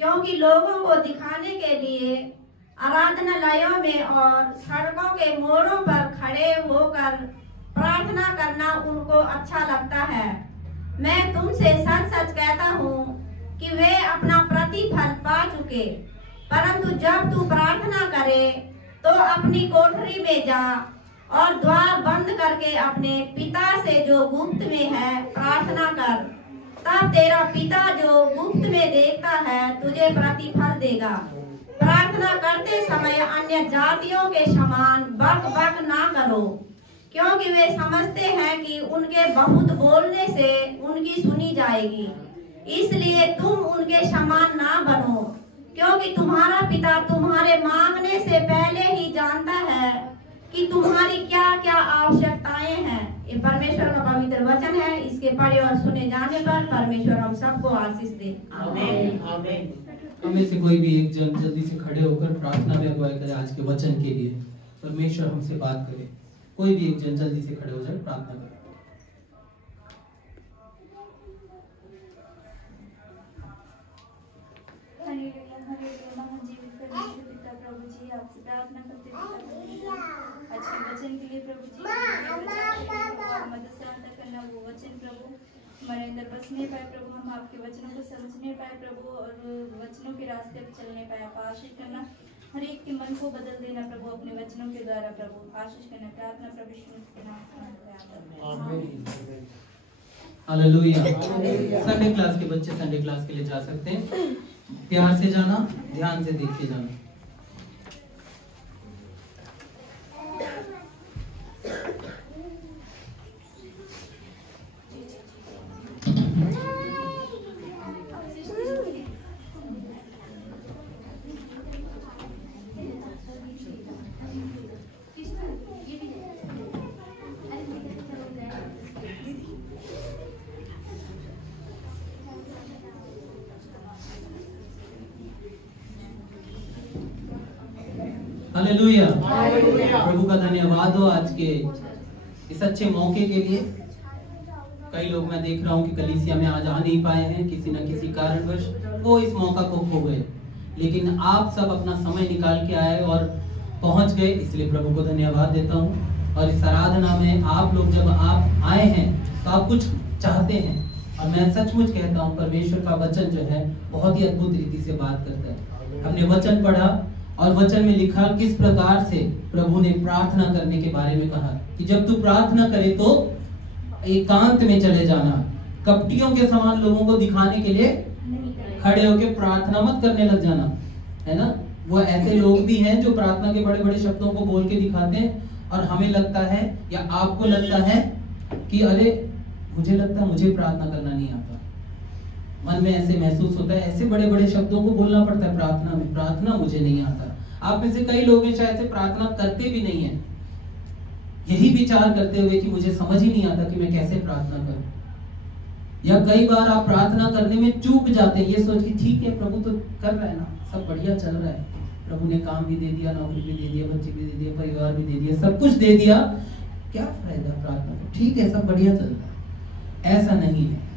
क्योंकि लोगों को दिखाने के लिए आराधनालयों में और सड़कों के मोड़ों पर खड़े होकर प्रार्थना करना उनको अच्छा लगता है। मैं तुमसे सच सच कहता हूँ कि वे अपना प्रतिफल पा चुके। परंतु जब तू प्रार्थना करे तो अपनी कोठरी में जा और द्वार बंद करके अपने पिता से जो गुप्त में है प्रार्थना कर। तब तेरा पिता जो गुप्त में देखता है तुझे प्रतिफल देगा। प्रार्थना करते समय अन्य जातियों के समान बक बक ना करो, क्योंकि वे समझते हैं कि उनके बहुत बोलने से उनकी सुनी जाएगी। इसलिए तुम उनके समान ना बनो, क्योंकि तुम्हारा पिता तुम्हारे मांगने से पहले ही जानता है कि तुम्हारी क्या क्या आवश्यकताएं हैं। ये परमेश्वर का पवित्र वचन है। इसके पढ़े और सुने जाने पर परमेश्वर हम सबको आशीष दे। आमीन आमीन। हमें से कोई भी एक जन जल्दी से खड़े होकर प्रार्थना में अगुवाई करे आज के वचन के लिए। परमेश्वर हमसे बात करे। कोई भी एक जन जल्दी से खड़े हो जाए, प्रार्थना करें। प्रभु जी आपसे प्रार्थना करते आज के वचन के लिए प्रभु जी मदद सहायता करना वो वचन प्रभु हमारे अंदर बसने पाए प्रभु, हम आपके वचनों को समझने पाए प्रभु और वचनों के रास्ते पर चलने पाए। आप आशीष करना, हर एक के मन को बदल देना प्रभु अपने वचनों के द्वारा प्रभु आशीष करना। प्रार्थना प्रभु यीशु के नाम में। हालेलुया। संडे क्लास के बच्चे संडे क्लास के लिए जा सकते हैं। प्यार से जाना, ध्यान से देख के जाना। हालेलुया। प्रभु का धन्यवाद हो आज के इस अच्छे मौके के लिए। कई लोग मैं देख रहा हूँ कि कलीसिया में आज आ नहीं पाए हैं, किसी न किसी कारणवश वो इस मौका को खो गए, लेकिन आप सब अपना समय निकाल के आए और पहुंच गए, इसलिए प्रभु को धन्यवाद देता हूँ। और इस आराधना में आप लोग जब आप आए हैं तो आप कुछ चाहते हैं, और मैं सचमुच कहता हूँ परमेश्वर का वचन जो है बहुत ही अद्भुत रीति से बात करता है। हमने वचन पढ़ा और वचन में लिखा किस प्रकार से प्रभु ने प्रार्थना करने के बारे में कहा कि जब तू प्रार्थना करे तो एकांत में चले जाना, कपटियों के समान लोगों को दिखाने के लिए खड़े होकर प्रार्थना मत करने लग जाना, है ना। वो ऐसे लोग भी हैं जो प्रार्थना के बड़े बड़े शब्दों को बोल के दिखाते हैं और हमें लगता है या आपको लगता है कि अरे मुझे लगता है मुझे प्रार्थना करना नहीं आता। मन में ऐसे महसूस होता है, ऐसे बड़े बड़े शब्दों को बोलना पड़ता है प्रार्थना में, प्रार्थना मुझे नहीं आता। आप में से कई लोग हैं शायद से प्रार्थना करते भी नहीं है, यही विचार करते हुए कि मुझे समझ ही नहीं आता कि मैं कैसे प्रार्थना करूं। या कई बार आप प्रार्थना करने में चूक जाते हैं, ये सोच के ठीक है प्रभु तो कर रहा है ना, सब बढ़िया चल रहा है, प्रभु ने काम भी दे दिया, नौकरी भी दे दिया, बच्चे भी दे दिया, परिवार भी दे दिया, सब कुछ दे दिया, क्या फायदा प्रार्थना का, ठीक है सब बढ़िया चल रहा है। ऐसा नहीं है।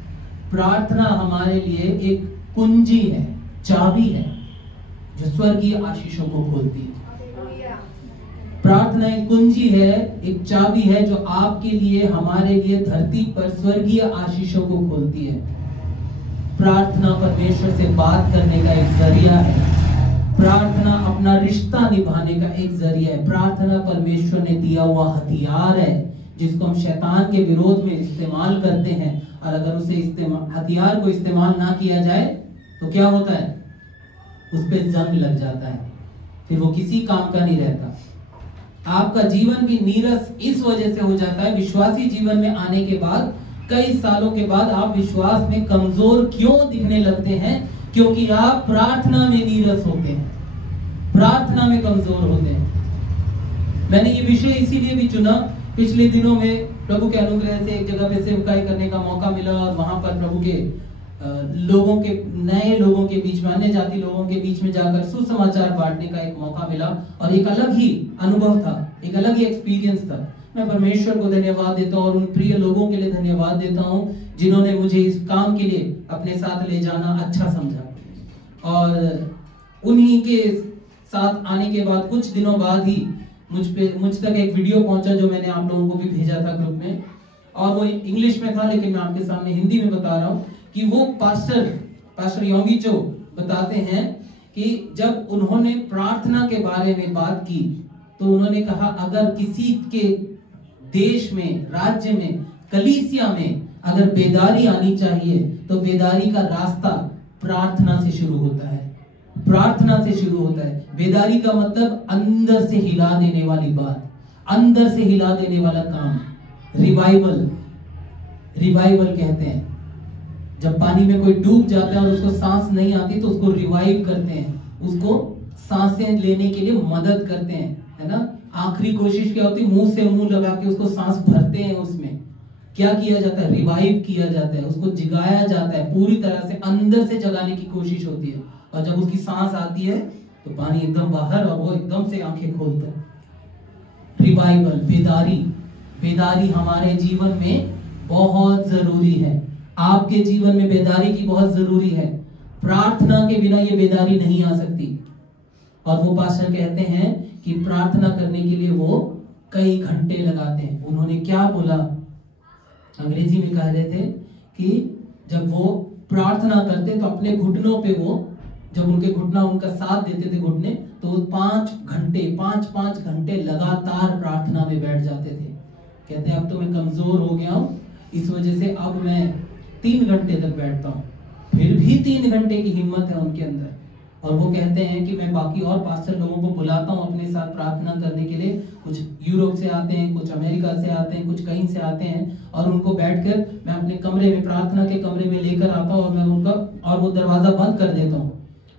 प्रार्थना हमारे लिए एक कुंजी है, चाबी है जो स्वर्गीय आशीषों को खोलती है। प्रार्थना एक कुंजी है, एक चाबी है जो आपके लिए, हमारे लिए धरती पर स्वर्गीय आशीषों को खोलती है। प्रार्थना परमेश्वर से बात करने का एक जरिया है। प्रार्थना अपना रिश्ता निभाने का एक जरिया है। प्रार्थना परमेश्वर ने दिया हुआ हथियार है जिसको हम शैतान के विरोध में इस्तेमाल करते हैं, और अगर उसे हथियार को इस्तेमाल ना किया जाए तो क्या होता है, उस पे जंग लग जाता है, फिर वो किसी काम का नहीं रहता। आपका जीवन भी नीरस इस वजह से हो जाता है, विश्वासी जीवन में आने के बाद कई सालों के बाद आप विश्वास में कमजोर क्यों दिखने लगते हैं, क्योंकि आप प्रार्थना में नीरस होते हैं, प्रार्थना में कमजोर होते हैं। मैंने ये विषय इसीलिए भी चुना, पिछले दिनों में प्रभु के अनुग्रह से एक जगह पे सेवकाई करने का मौका मिला और वहां पर प्रभु के लोगों के, नए लोगों के बीच में, अन्य जाति लोगों के बीच में जाकर सुसमाचार बांटने का एक मौका मिला, और एक अलग ही अनुभव था, एक अलग ही एक्सपीरियंस था। मैं परमेश्वर को धन्यवाद देता हूँ और उन प्रिय लोगों के लिए धन्यवाद देता हूँ जिन्होंने मुझे इस काम के लिए अपने साथ ले जाना अच्छा समझा। और उन्हीं के साथ आने के बाद कुछ दिनों बाद ही मुझ तक एक वीडियो पहुंचा जो मैंने आप लोगों को भी भेजा था ग्रुप में, और वो इंग्लिश में था, लेकिन मैं आपके सामने हिंदी में बता रहा हूँ कि वो पास्टर योंगी चो बताते हैं कि जब उन्होंने प्रार्थना के बारे में बात की तो उन्होंने कहा अगर किसी के देश में, राज्य में, कलीसिया में अगर बेदारी आनी चाहिए तो बेदारी का रास्ता प्रार्थना से शुरू होता है। प्रार्थना से शुरू होता है। बेदारी का मतलब अंदर से हिला देने वाली बात, अंदर से हिला देने वाला काम। रिवाइवल कहते हैं। जब पानी में कोई डूब जाता है और उसको सांस नहीं आती तो उसको रिवाइव करते हैं, उसको सांसें लेने के लिए मदद करते हैं, है ना। आखिरी कोशिश क्या होती है, मुंह से मुंह लगा के उसको सांस भरते हैं। उसमें क्या किया जाता है, रिवाइव किया जाता है, उसको जगाया जाता है, पूरी तरह से अंदर से जगाने की कोशिश होती है। और जब उसकी सांस आती है तो पानी एकदम बाहर और वो एकदम से आंखें खोलता है। रिवाइवल, बेदारी हमारे जीवन में बहुत जरूरी है। आपके जीवन में बेदारी की बहुत जरूरी है। प्रार्थना के बिना ये बेदारी नहीं आ सकती। और वो पास्टर कहते हैं कि प्रार्थना करने के लिए वो कई घंटे लगाते हैं। उन्होंने क्या बोला, अंग्रेजी में कह रहे थे कि जब वो प्रार्थना करते तो अपने घुटनों पे वो, जब उनके घुटना उनका साथ देते थे घुटने, तो 5 घंटे लगातार प्रार्थना में बैठ जाते थे। कहते हैं अब तो मैं कमजोर हो गया हूं, इस वजह से अब मैं 3 घंटे तक बैठता हूं। फिर भी 3 घंटे की हिम्मत है उनके अंदर। और वो कहते हैं कि मैं बाकी और पास्टर लोगों को बुलाता हूं अपने साथ प्रार्थना करने के लिए। कुछ यूरोप से आते हैं, कुछ अमेरिका से आते हैं, कुछ कहीं से आते हैं, और उनको बैठकर मैं अपने कमरे में, प्रार्थना के कमरे में लेकर आता हूं और मैं उनका, और वो दरवाजा बंद कर देता हूं।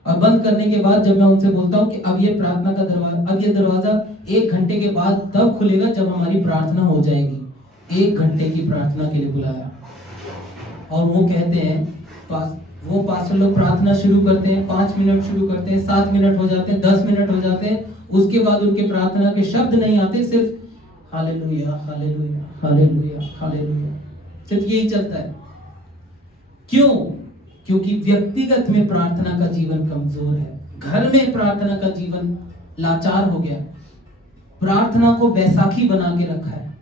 और बंद करने के बाद जब मैं उनसे बोलता हूं कि अब ये प्रार्थना का दरवाजा, अब ये दरवाजा 1 घंटे के बाद तब खुलेगा जब हमारी प्रार्थना हो जाएगी। 1 घंटे की प्रार्थना के लिए बुलाया। और वो कहते हैं, वो पास्टर लोग प्रार्थना शुरू करते हैं, 5 मिनट शुरू करते हैं, 7 मिनट हो जाते हैं, 10 मिनट हो जाते हैं। उसके बाद उनके प्रार्थना के शब्द नहीं आते, सिर्फ हालेलुया, हालेलुया, हालेलुया, हालेलुया, सिर्फ यही चलता है। क्यों? क्योंकि व्यक्तिगत में प्रार्थना का जीवन कमजोर है। घर में प्रार्थना का जीवन लाचार हो गया। प्रार्थना को बैसाखी बना के रखा है।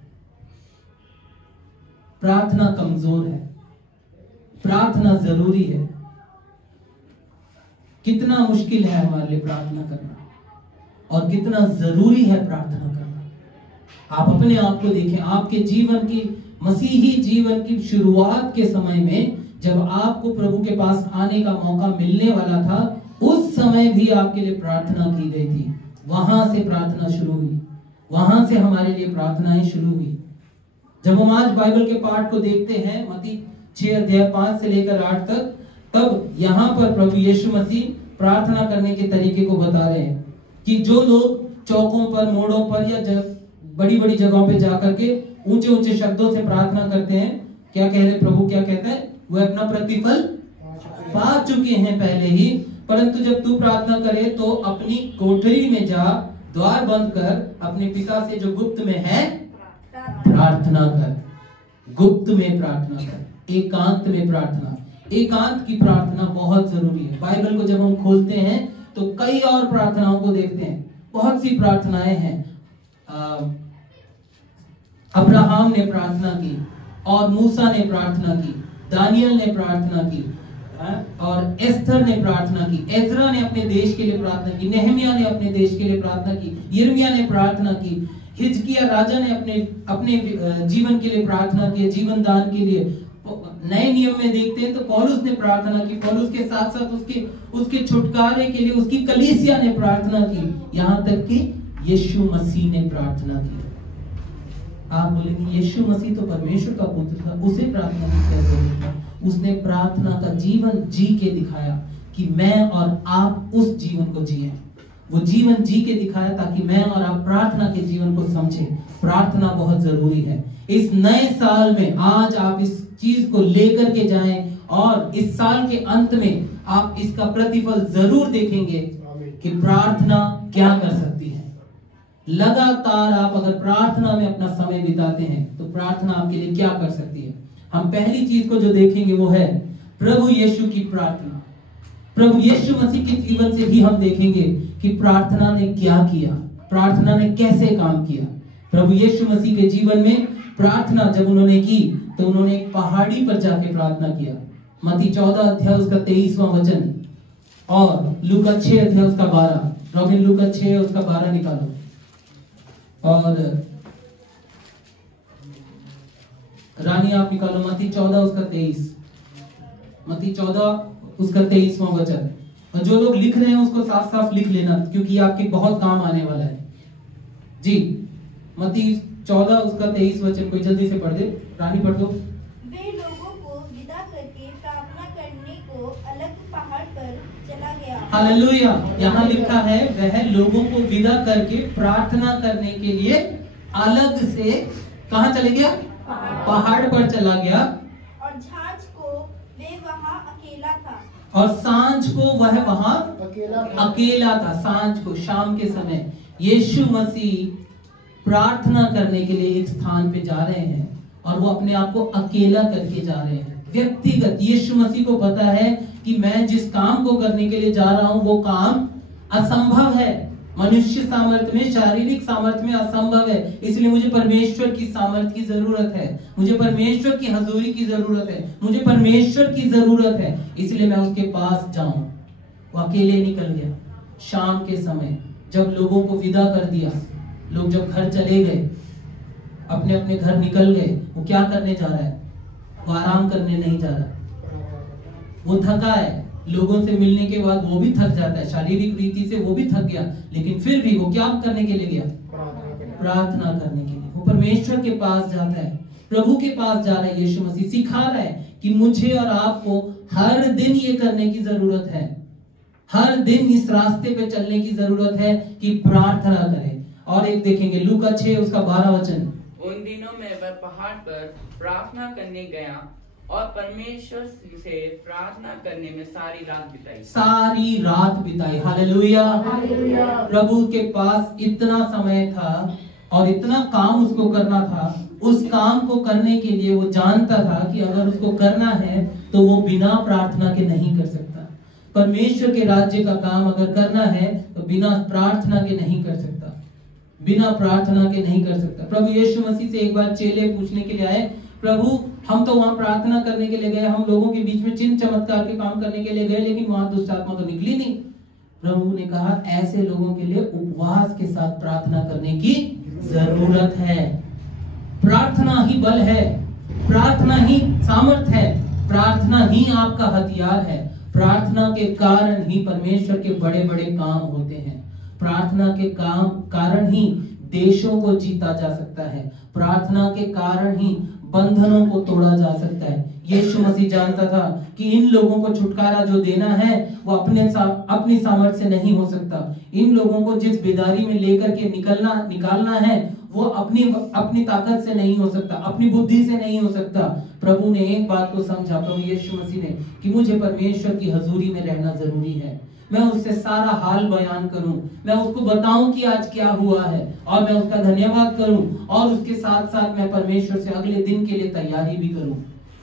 प्रार्थना कमजोर है। प्रार्थना जरूरी है। कितना मुश्किल है हमारे लिए प्रार्थना करना, और कितना जरूरी है प्रार्थना करना। आप अपने आप को देखें। आपके जीवन की, मसीही जीवन की शुरुआत के समय में, जब आपको प्रभु के पास आने का मौका मिलने वाला था, उस समय भी आपके लिए प्रार्थना की गई थी। वहां से प्रार्थना शुरू हुई, वहां से हमारे लिए प्रार्थनाएं शुरू हुई। जब हम आज बाइबल के पाठ को देखते हैं, मत्ती 6 अध्याय 5 से लेकर 8 तक, तब यहाँ पर प्रभु यीशु मसीह प्रार्थना करने के तरीके को बता रहे हैं कि जो लोग चौकों पर, मोड़ों पर या बड़ी बड़ी जगहों पे जाकर के ऊंचे ऊंचे शब्दों से प्रार्थना करते हैं, क्या कह रहे प्रभु, क्या कहते हैं, वो अपना प्रतिफल पा चुके हैं पहले ही। परंतु जब तू प्रार्थना करे तो अपनी कोठरी में जा, द्वार बंद कर, अपने पिता से जो गुप्त में है प्रार्थना कर। गुप्त में प्रार्थना कर, एकांत में प्रार्थना। एकांत की प्रार्थना बहुत जरूरी है। बाइबल को जब हम खोलते हैं तो कई और प्रार्थनाओं को देखते हैं। बहुत सी प्रार्थनाएं हैं। अब्राहम ने प्रार्थना की, और मूसा ने प्रार्थना की, दानियल ने प्रार्थना की, और एस्थर ने प्रार्थना की, एजरा ने अपने देश के लिए प्रार्थना की, नेहमिया ने अपने देश के लिए प्रार्थना की, यिर्मयाह ने प्रार्थना की, हिजकिय्याह राजा ने अपने जीवन के लिए प्रार्थना की, जीवन दान के लिए। नए नियम में देखते हैं तो पौलुस ने प्रार्थना की, पौलुस के साथ साथ उसके छुटकारे के लिए उसकी कलीसिया ने प्रार्थना की, यहाँ तक कि यीशु मसीह ने प्रार्थना की। आप बोलेंगे यीशु मसीह तो परमेश्वर का पुत्र था, उसे प्रार्थना की क्या जरूरत है? उसने प्रार्थना का जीवन जी के दिखाया कि मैं और आप उस जीवन को जिए। वो जीवन जी के दिखाया ताकि मैं और आप प्रार्थना के जीवन को समझें। प्रार्थना बहुत जरूरी है। इस नए साल में आज आप इस चीज को लेकर के जाएं, और इस साल के अंत में आप इसका प्रतिफल जरूर देखेंगे कि प्रार्थना क्या कर सकती है। लगातार आप अगर प्रार्थना में अपना समय बिताते हैं तो प्रार्थना आपके लिए क्या कर सकती है। हम पहली चीज को जो देखेंगे वो है प्रभु यीशु की प्रार्थना। प्रभु यीशु मसीह के जीवन से ही हम देखेंगे कि प्रार्थना ने क्या किया, प्रार्थना ने कैसे काम किया। प्रभु यीशु मसीह के जीवन में प्रार्थना जब उन्होंने की तो उन्होंने एक पहाड़ी पर जाके प्रार्थना किया। मत्ती 14 अध्याय उसका 23वां वचन और लूका 6 अध्याय उसका 12। रॉबिन लूका 6 उसका 12 निकालो। और रानी आप निकालो मत्ती 14 उसका 23। मत्ती 14 उसका 23वां वचन। और जो लोग लिख रहे हैं उसको साफ साफ लिख लेना, क्योंकि आपके बहुत काम आने वाला है जी। मत्ती 14 उसका 23 वचन कोई जल्दी से पढ़ दे। रानी पढ़ दो। वे लोगों को विदा करके प्रार्थना करने को अलग पहाड़ पर चला गया। हालेलुया। यहाँ लिखा है वह लोगों को विदा करके प्रार्थना करने के लिए अलग से कहाँ चले गया? पहाड़ पर चला गया। और झांझ को वे वहाँ अकेला था। और सांझ को वह वहां अकेला था। सांझ को, शाम के समय यीशु मसीह प्रार्थना करने के लिए एक स्थान पे जा रहे हैं और वो अपने आप को अकेला करके जा रहे हैं, व्यक्तिगत। यीशु मसीह को पता है कि मैं जिस काम को करने के लिए जा रहा हूं वो काम असंभव है, मनुष्य सामर्थ्य में, शारीरिक सामर्थ्य में असंभव है। इसलिए मुझे परमेश्वर की सामर्थ्य की जरूरत है, मुझे परमेश्वर की हजूरी की जरूरत है, मुझे परमेश्वर की जरूरत है। इसलिए मैं उसके पास जाऊं। वो अकेले निकल गया। शाम के समय जब लोगों को विदा कर दिया, लोग जब घर चले गए, अपने अपने घर निकल गए, वो क्या करने जा रहा है? वो आराम करने नहीं जा रहा। वो थका है। लोगों से मिलने के बाद वो भी थक जाता है, शारीरिक रीति से वो भी थक गया, लेकिन फिर भी वो क्या करने के लिए गया? प्रार्थना करने के लिए। वो परमेश्वर के पास जाता है, प्रभु के पास जा रहा है। यीशु मसीह सिखा रहा है कि मुझे और आपको हर दिन ये करने की जरूरत है, हर दिन इस रास्ते पे चलने की जरूरत है कि प्रार्थना करें। और एक देखेंगे लूका 6 उसका 12 वचन। उन दिनों में वह पहाड़ पर प्रार्थना करने गया और परमेश्वर से प्रार्थना करने में सारी रात बिताई। सारी रात बिताई। हालेलुया। प्रभु के पास इतना समय था और इतना काम उसको करना था। उस काम को करने के लिए वो जानता था कि अगर उसको करना है तो वो बिना प्रार्थना के नहीं कर सकता। परमेश्वर के राज्य का काम अगर करना है तो बिना प्रार्थना के नहीं कर सकता, बिना प्रार्थना के नहीं कर सकता। प्रभु यीशु मसीह से एक बार चेले पूछने के लिए आए, प्रभु हम तो वहां प्रार्थना करने के लिए गए, हम लोगों के बीच में चिन्ह चमत्कार के काम करने के लिए गए, लेकिन वहां दुष्ट आत्मा तो निकली नहीं। प्रभु ने कहा ऐसे लोगों के लिए उपवास के साथ प्रार्थना करने की जरूरत है। प्रार्थना ही बल है, प्रार्थना ही सामर्थ है, प्रार्थना ही आपका हथियार है। प्रार्थना के कारण ही परमेश्वर के बड़े बड़े काम होते हैं। प्रार्थना के कारण ही देशों को जीता जा सकता है। प्रार्थना के कारण ही बंधनों को तोड़ा जा सकता है। यीशु मसीह जानता था कि इन लोगों को छुटकारा जो देना है वो अपनी सामर्थ्य से नहीं हो सकता। इन लोगों को जिस बेदारी में लेकर के निकालना है वो अपनी ताकत से नहीं हो सकता, अपनी बुद्धि से नहीं हो सकता। प्रभु ने एक बात को समझा, प्रभु यीशु मसीह ने, कि मुझे परमेश्वर की हजूरी में रहना जरूरी है। मैं उससे सारा हाल बयान करूं, मैं उसको बताऊं कि आज क्या हुआ है और मैं उसका धन्यवाद करूं और उसके साथ साथ मैं परमेश्वर से अगले दिन के लिए तैयारी भी करूं।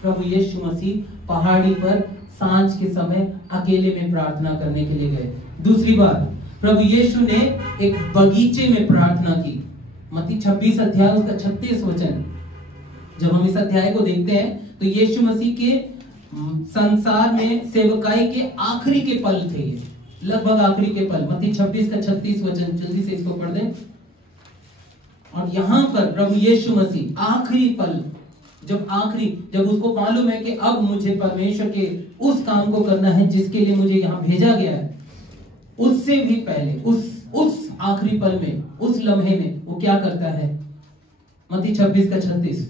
प्रभु यीशु मसीह पहाड़ी पर सांझ के समय अकेले में प्रार्थना करने के लिए गए। दूसरी बात, प्रभु यीशु ने एक बगीचे में प्रार्थना की। मत्ती 26 अध्याय उसका 36 वचन। जब हम इस अध्याय को देखते हैं तो यीशु मसीह के संसार में सेवकाई के आखिरी के पल थे, लगभग आखिरी के पल। मत्ती 26 का 36 वचन, जल्दी से इसको पढ़ दें। और यहाँ पर प्रभु यीशु मसीह आखिरी पल, जब उसको मालूम है कि अब मुझे परमेश्वर के उस काम को करना है जिसके लिए मुझे यहाँ भेजा गया है, उससे भी पहले उस आखिरी पल में, उस लम्हे में वो क्या करता है? मत्ती 26 का 36।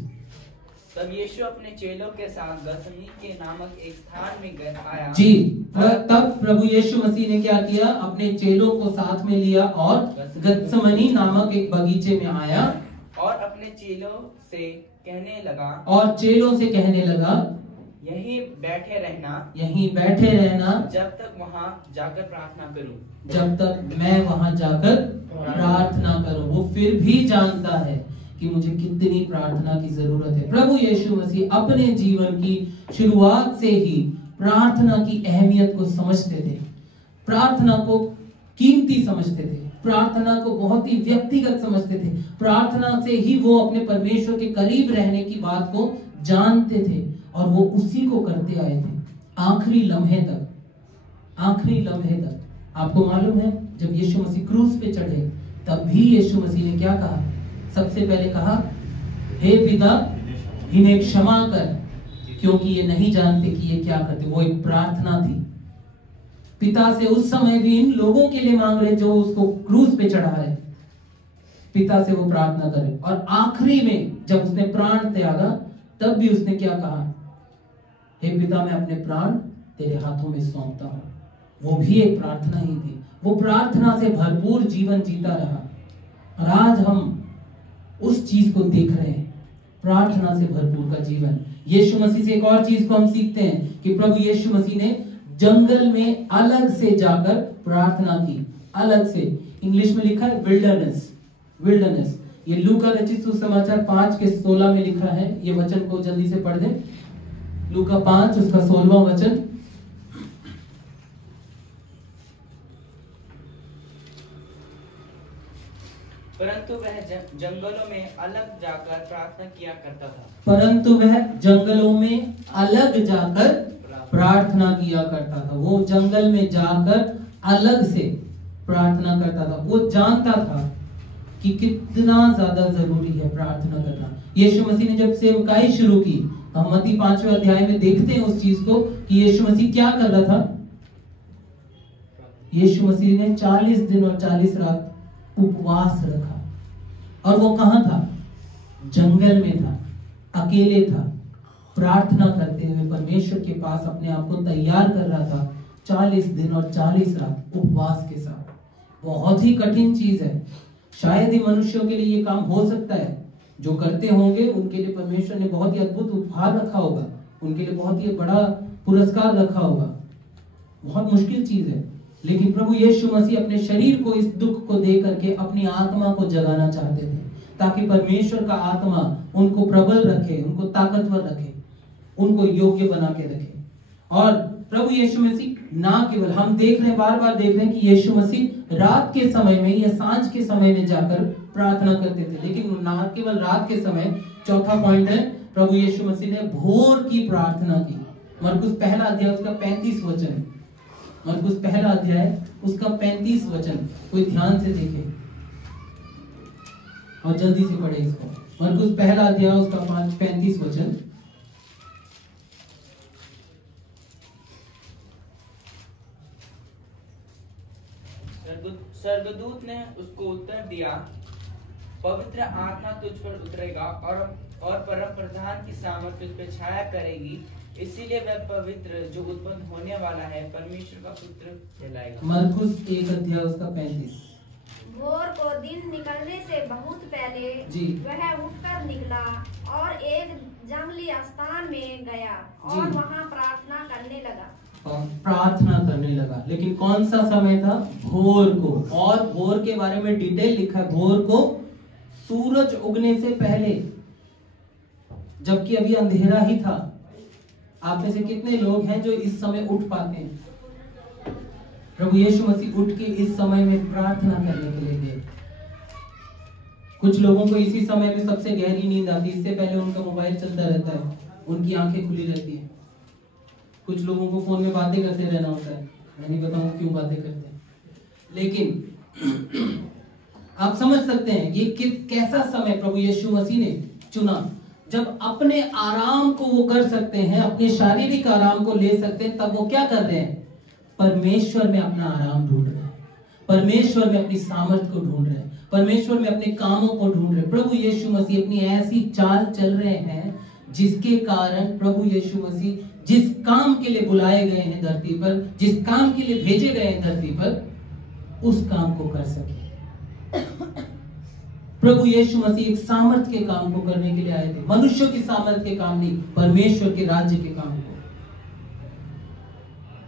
तब यीशु अपने चेलों के साथ गसमनी के नामक एक स्थान में आया। जी, तब प्रभु यीशु मसीह ने क्या किया? अपने चेलों को साथ में लिया और गत्समनी नामक एक बगीचे में आया और अपने चेलों से कहने लगा, यहीं बैठे रहना जब तक वहां जाकर प्रार्थना करूं। जब तक मैं वहां जाकर प्रार्थना करूं। वो फिर भी जानता है कि मुझे कितनी प्रार्थना की जरूरत है। प्रभु यीशु मसीह अपने जीवन की शुरुआत से ही प्रार्थना की अहमियत को समझते थे, प्रार्थना को कीमती समझते थे, प्रार्थना को बहुत ही व्यक्तिगत समझते थे। प्रार्थना से ही वो अपने परमेश्वर के करीब रहने की बात को जानते थे और वो उसी को करते आए थे आखिरी लम्हे तक। आखिरी लम्हे तक आपको मालूम है, जब यीशु मसीह क्रूस पे चढ़े तब भी यीशु मसीह ने क्या कहा? सबसे पहले कहा, हे पिता इन्हें क्षमा कर, क्योंकि ये नहीं जानते कि ये क्या करते। वो एक प्रार्थना थी। पिता से उस समय भी इन लोगों के लिए मांग रहे जो उसको क्रूस पे चढ़ा रहे, पिता से वो प्रार्थना करे। और आखिरी में जब उसने प्राण त्यागा तब भी उसने क्या कहा? हे पिता मैं अपने प्राण तेरे हाथों में सौंपता हूं। वो भी एक प्रार्थना ही थी। वो प्रार्थना से भरपूर जीवन जीता रहा और आज हम उस चीज को देख रहे हैं, प्रार्थना से भरपूर का जीवन। यीशु मसीह से एक और चीज को हम सीखते हैं कि प्रभु यीशु मसीह ने जंगल में अलग से जाकर प्रार्थना की, अलग से। इंग्लिश में लिखा है विल्डरनेस, विल्डरनेस। ये लूका रचित सुसमाचार 5:16 में लिखा है। ये वचन को जल्दी से पढ़ दें। लूका 5 उसका 16वां वचन। परंतु वह जंगलों में अलग जाकर प्रार्थना किया करता था। परंतु वह जंगलों में अलग जाकर प्रार्थना किया करता था। वो जंगल में जाकर अलग से प्रार्थना करता था। वो जानता था कि कितना ज्यादा जरूरी है प्रार्थना करना। यीशु मसीह ने जब सेवकाई शुरू की, हम मत्ती 5वें अध्याय में देखते हैं उस चीज को कि यीशु मसीह क्या कर रहा था। यीशु मसीह ने 40 दिन और 40 रात उपवास रखा और वो कहां था? जंगल में था, अकेले था, प्रार्थना करते हुए परमेश्वर के पास अपने आप को तैयार कर रहा था। 40 दिन और 40 रात उपवास के साथ। बहुत ही कठिन चीज है। शायद ही मनुष्यों के लिए ये काम हो सकता है। जो करते होंगे उनके लिए परमेश्वर ने बहुत ही अद्भुत उपहार रखा होगा, उनके लिए बहुत ही बड़ा पुरस्कार रखा होगा। बहुत मुश्किल चीज है, लेकिन प्रभु यीशु मसीह अपने शरीर को इस दुख को दे करके अपनी आत्मा को जगाना चाहते थे, ताकि परमेश्वर का आत्मा उनको प्रबल रखे, उनको ताकतवर रखे, उनको योग्य बना के रखे। और प्रभु यीशु मसीह ना केवल, हम देख रहे हैं, बार बार देख रहे हैं कि यीशु मसीह रात के समय में या सांझ के समय में जाकर प्रार्थना करते थे, लेकिन ना केवल रात के समय। चौथा पॉइंट है, प्रभु यीशु मसीह ने भोर की प्रार्थना की। मरकुस पहला अध्याय उसका 35 वचन, मरकुस पहला अध्याय उसका 35 वचन, कोई ध्यान से देखे और जल्दी से पढ़े इसको। मरकुस पहला अध्याय उसका 35 वचन। स्वर्गदूत ने उसको उत्तर दिया, पवित्र आत्मा तुझ पर उतरेगा और परम प्रधान की सामर्थ तुझ पर छाया करेगी, इसीलिए वह पवित्र जो उत्पन्न होने वाला है परमेश्वर का पुत्र कहलाएगा। मरकुस 1 अध्याय उसका 35। भोर को दिन निकलने से बहुत पहले वह उठकर निकला और एक जंगली स्थान में गया और वहां प्रार्थना करने लगा। लेकिन कौन सा समय था? भोर को। और भोर के बारे में डिटेल लिखा है, भोर को सूरज उगने से पहले, जबकि अभी अंधेरा ही था। आप में से कितने लोग हैं जो इस समय उठ पाते हैं? प्रभु यीशु मसीह उठ के इस समय में प्रार्थना करने के लिए गए। कुछ लोगों को इसी समय में सबसे गहरी नींद आती है, इससे पहले उनका मोबाइल चलता रहता है, उनकी आंखें खुली रहती है। कुछ लोगों को फोन में बातें करते रहना होता है, मैं नहीं बताऊंगा क्यों बातें करते हैं, लेकिन आप समझ सकते हैं ये कैसा समय प्रभु यीशु मसीह ने चुना, जब अपने आराम को वो कर सकते हैं, अपने शारीरिक आराम को ले सकते हैं, तब वो क्या कर रहे हैं? परमेश्वर में अपना आराम ढूंढ रहे हैं, परमेश्वर में अपनी सामर्थ्य को ढूंढ रहे हैं, परमेश्वर में अपने कामों को ढूंढ रहे हैं। प्रभु यीशु मसीह अपनी ऐसी चाल चल रहे हैं जिसके कारण प्रभु यीशु मसीह जिस काम के लिए बुलाए गए हैं धरती पर, जिस काम के लिए भेजे गए हैं धरती पर, उस काम को कर सके। प्रभु यीशु मसीह एक सामर्थ्य के काम को करने के लिए आए थे, मनुष्यों की सामर्थ्य के काम नहीं, परमेश्वर के राज्य के काम को।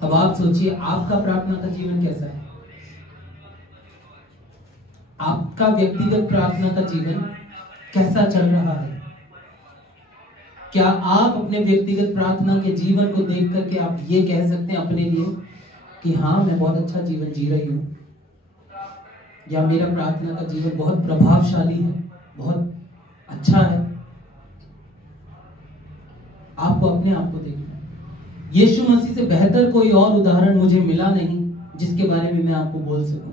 अब आप सोचिए आपका प्रार्थना का जीवन कैसा है? आपका व्यक्तिगत प्रार्थना का जीवन कैसा चल रहा है? क्या आप अपने व्यक्तिगत प्रार्थना के जीवन को देख करके आप ये कह सकते हैं अपने लिए कि हाँ, मैं बहुत अच्छा जीवन जी रही हूँ, या मेरा प्रार्थना का जीवन बहुत प्रभावशाली है, बहुत अच्छा है? आपको अपने आप को देखना है। यीशु मसीह से बेहतर कोई और उदाहरण मुझे मिला नहीं जिसके बारे में मैं आपको बोल सकूं,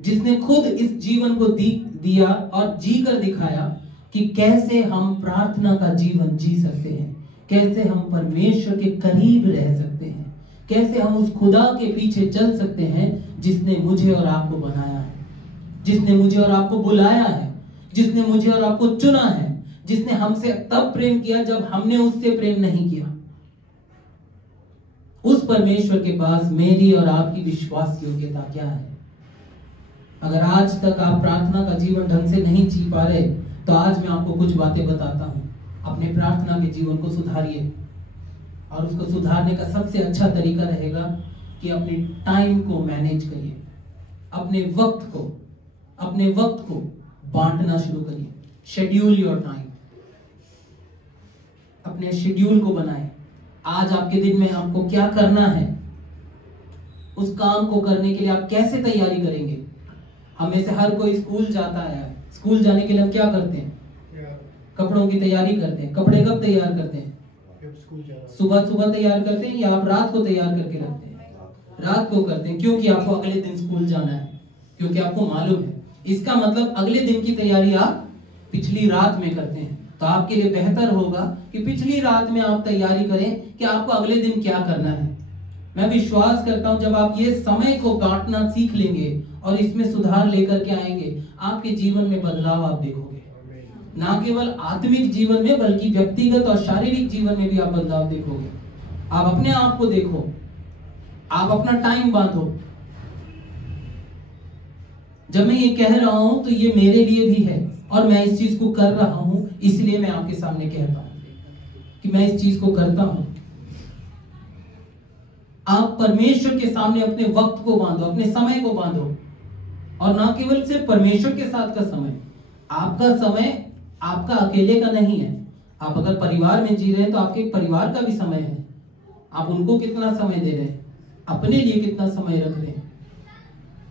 जिसने खुद इस जीवन को दिया और जी कर दिखाया कि कैसे हम प्रार्थना का जीवन जी सकते हैं, कैसे हम परमेश्वर के करीब रह सकते हैं, कैसे हम उस खुदा के पीछे चल सकते हैं जिसने मुझे और आपको बनाया है, जिसने मुझे और आपको बुलाया है, जिसने मुझे और आपको चुना है, जिसने हमसे तब प्रेम किया जब हमने उससे प्रेम नहीं किया। उस परमेश्वर के पास मेरी और आपकी विश्वास योग्यता क्या है? अगर आज तक आप प्रार्थना का जीवन ढंग से नहीं जी पा रहे, तो आज मैं आपको कुछ बातें बताता हूं। अपने प्रार्थना के जीवन को सुधारिए, और उसको सुधारने का सबसे अच्छा तरीका रहेगा कि अपने टाइम को मैनेज करिए, अपने वक्त को बांटना शुरू करिए। शेड्यूल योर टाइम, अपने शेड्यूल को बनाएं। आज आपके दिन में आपको क्या करना है, उस काम को करने के लिए आप कैसे तैयारी करेंगे। हम में से हर कोई स्कूल जाता है, स्कूल जाने के लिए हम क्या करते हैं? कपड़ों की तैयारी करते हैं। कपड़े कब तैयार करते हैं? सुबह तैयार करते हैं, या आप रात को तैयार करके रखते हैं? रात को करते हैं, क्योंकि आपको अगले दिन स्कूल जाना है, क्योंकि आपको मालूम है। इसका मतलब अगले दिन की तैयारी आप पिछली रात में करते हैं। तो आपके लिए बेहतर होगा कि पिछली रात में आप तैयारी करें कि आपको अगले दिन क्या करना है। मैं विश्वास करता हूं जब आप ये समय को बांटना सीख लेंगे और इसमें सुधार लेकर के आएंगे, आपके जीवन में बदलाव आप देखोगे। ना केवल आत्मिक जीवन में बल्कि व्यक्तिगत और शारीरिक जीवन में भी आप बदलाव देखोगे। आप अपने आप को देखो, आप अपना टाइम बांधो। जब मैं ये कह रहा हूं तो ये मेरे लिए भी है, और मैं इस चीज को कर रहा हूं, इसलिए मैं आपके सामने कहता हूं कि मैं इस चीज को करता हूं। आप परमेश्वर के सामने अपने वक्त को बांधो, अपने समय को बांधो, और ना केवल सिर्फ परमेश्वर के साथ का समय। आपका समय आपका अकेले का नहीं है। आप अगर परिवार में जी रहे हैं तो आपके परिवार का भी समय है। आप उनको कितना समय दे रहे हैं, अपने लिए कितना समय रख रहे हैं,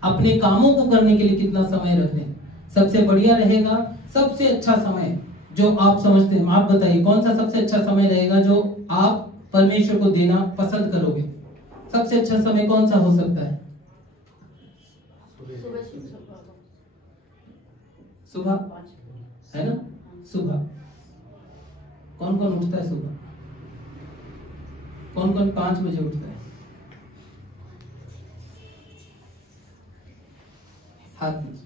अपने कामों को करने के लिए कितना समय रख रहे हैं। सबसे बढ़िया रहेगा, सबसे अच्छा समय जो आप समझते हैं, आप बताइए कौन सा सबसे अच्छा समय रहेगा जो आप परमेश्वर को देना पसंद करोगे? सबसे अच्छा समय कौन सा हो सकता है? सुबह, है ना? सुबह कौन कौन उठता है? सुबह कौन कौन 5 बजे उठता है? हाथ दीजिए।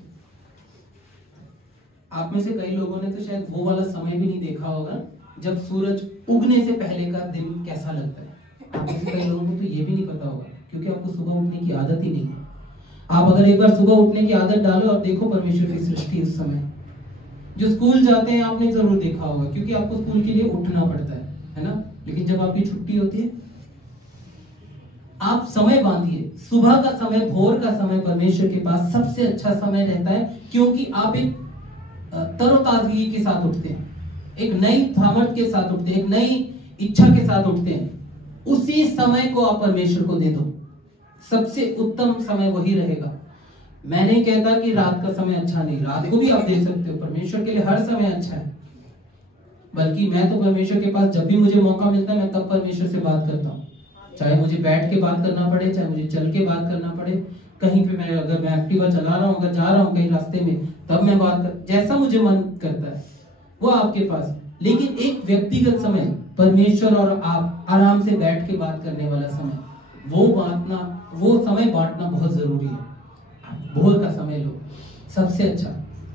आप में से कई लोगों ने तो शायद वो वाला समय भी नहीं देखा होगा जब सूरज उगने से पहले का दिन कैसा लगता है। आप में से कई लोगों को तो ये भी नहीं पता होगा, क्योंकि आपको सुबह उठने की आदत ही नहीं है। आप अगर एक बार सुबह उठने की आदत डालो और देखो परमेश्वर की सृष्टि उस समय। जो स्कूल जाते हैं आपने जरूर देखा होगा, क्योंकि आपको स्कूल के लिए उठना पड़ता है ना? लेकिन जब आपकी छुट्टी होती है, आप समय बांधिए। सुबह का समय, भोर का समय परमेश्वर के पास सबसे अच्छा समय रहता है, क्योंकि आप एक तरोताजगी के साथ उठते हैं, एक नई सामर्थ के साथ उठते हैं, एक नई इच्छा के साथ उठते हैं। उसी समय को आप परमेश्वर को दे दो, सबसे उत्तम समय वही रहेगा। मैं नहीं कहता कि रात का समय अच्छा नहीं, रात को भी आप दे सकते हो। परमेश्वर के लिए हर समय अच्छा है। बल्कि मैं तो परमेश्वर के पास जब भी मुझे मौका मिलता है, मैं तब परमेश्वर से बात करता हूँ। चाहे मुझे बैठ के बात करना पड़े, चाहे मुझे चल के बात करना पड़े, कहीं पे अगर मैं एक्टिवा चला रहा हूँ, अगर जा रहा हूँ कहीं रास्ते में, तब मैं बात कर, जैसा मुझे मन करता है वो आपके पास। लेकिन एक व्यक्तिगत समय, परमेश्वर और आप आराम से बैठ के बात करने वाला समय, वो समय बांटना बहुत जरूरी है। भोर का समय लो, सबसे अच्छा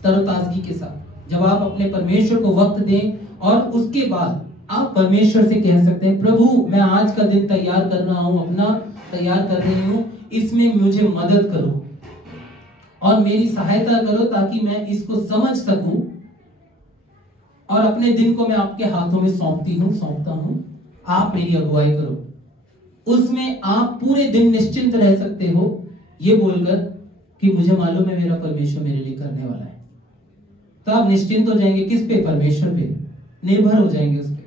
तरोताजगी के साथ, जब आप अपने परमेश्वर को वक्त दें, और उसके बाद आप परमेश्वर से कह सकते हैं, प्रभु मैं आज का दिन तैयार कर रहा हूं, अपना तैयार कर रही हूं, इसमें मुझे मदद करो और मेरी सहायता करो ताकि मैं इसको समझ सकूं, और अपने दिन को मैं आपके हाथों में सौंपता हूं, आप मेरी अगुवाई करो। उसमें आप पूरे दिन निश्चिंत रह सकते हो, ये बोलकर कि मुझे मालूम है मेरा परमेश्वर मेरे लिए करने वाला है। तो आप निश्चिंत हो जाएंगे। किस पे? परमेश्वर पे निर्भर हो जाएंगे, उस पे।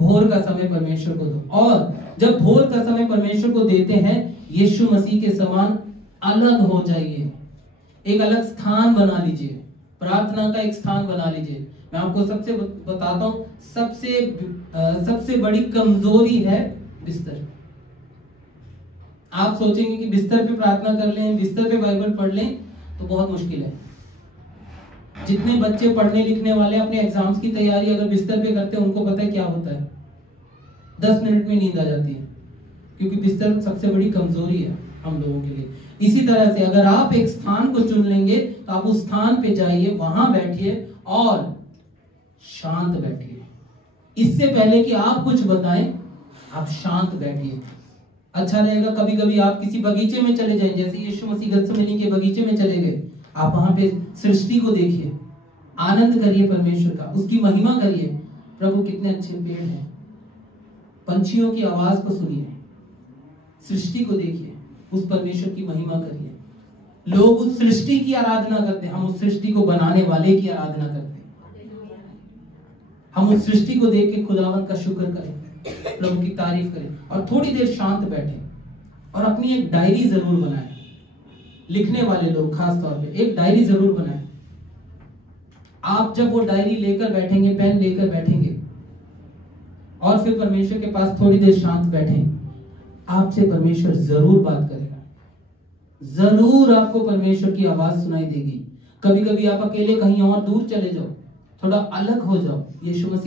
भोर का समय परमेश्वर को दो। और जब भोर का समय परमेश्वर को देते हैं, यीशु मसीह के समान अलग हो जाइए, एक अलग स्थान बना लीजिए, प्रार्थना का एक स्थान बना लीजिए। मैं आपको सबसे बताता हूं, सबसे बड़ी कमजोरी है बिस्तर। आप सोचेंगे कि बिस्तर पे प्रार्थना कर लें, बिस्तर पे बाइबल पढ़ लें, तो बहुत मुश्किल है। जितने बच्चे पढ़ने लिखने वाले अपने एग्जाम्स की तैयारी अगर बिस्तर पे करते हैं, उनको पता है क्या होता है, 10 मिनट में नींद आ जाती है, क्योंकि बिस्तर सबसे बड़ी कमजोरी है हम लोगों के लिए। इसी तरह से अगर आप एक स्थान को चुन लेंगे, तो आप उस स्थान पे जाइए, वहां बैठिए और शांत बैठिए। इससे पहले कि आप कुछ बताएं, आप शांत बैठिए। अच्छा रहेगा कभी कभी आप किसी बगीचे में चले जाएं, जैसे यीशु मसीह गत्सेमनी के बगीचे में चले गए, आप वहां पे सृष्टि को देखिए, आनंद करिए परमेश्वर का, उसकी महिमा करिए। प्रभु कितने अच्छे पेड़ हैं, पंछियों की आवाज को सुनिए, सृष्टि को देखिए, उस परमेश्वर की महिमा करिए। लोग उस सृष्टि की आराधना करते हैं, हम उस सृष्टि को बनाने वाले की आराधना करते हैं। हम उस सृष्टि को देख के खुदावन का शुक्र करें, प्रभु की तारीफ करें और थोड़ी देर शांत बैठें। और अपनी एक डायरी जरूर बनाएं। लिखने वाले लोग खास तौर पे एक डायरी जरूर बनाएं। आप जब वो डायरी लेकर बैठेंगे, पेन लेकर बैठेंगे और फिर परमेश्वर के पास थोड़ी देर शांत बैठें, आपसे परमेश्वर जरूर बात करेगा, जरूर आपको परमेश्वर की आवाज सुनाई देगी। कभी कभी आप अकेले कहीं और दूर चले जाओ, थोड़ा अलग हो जाओ, यीशु मसीह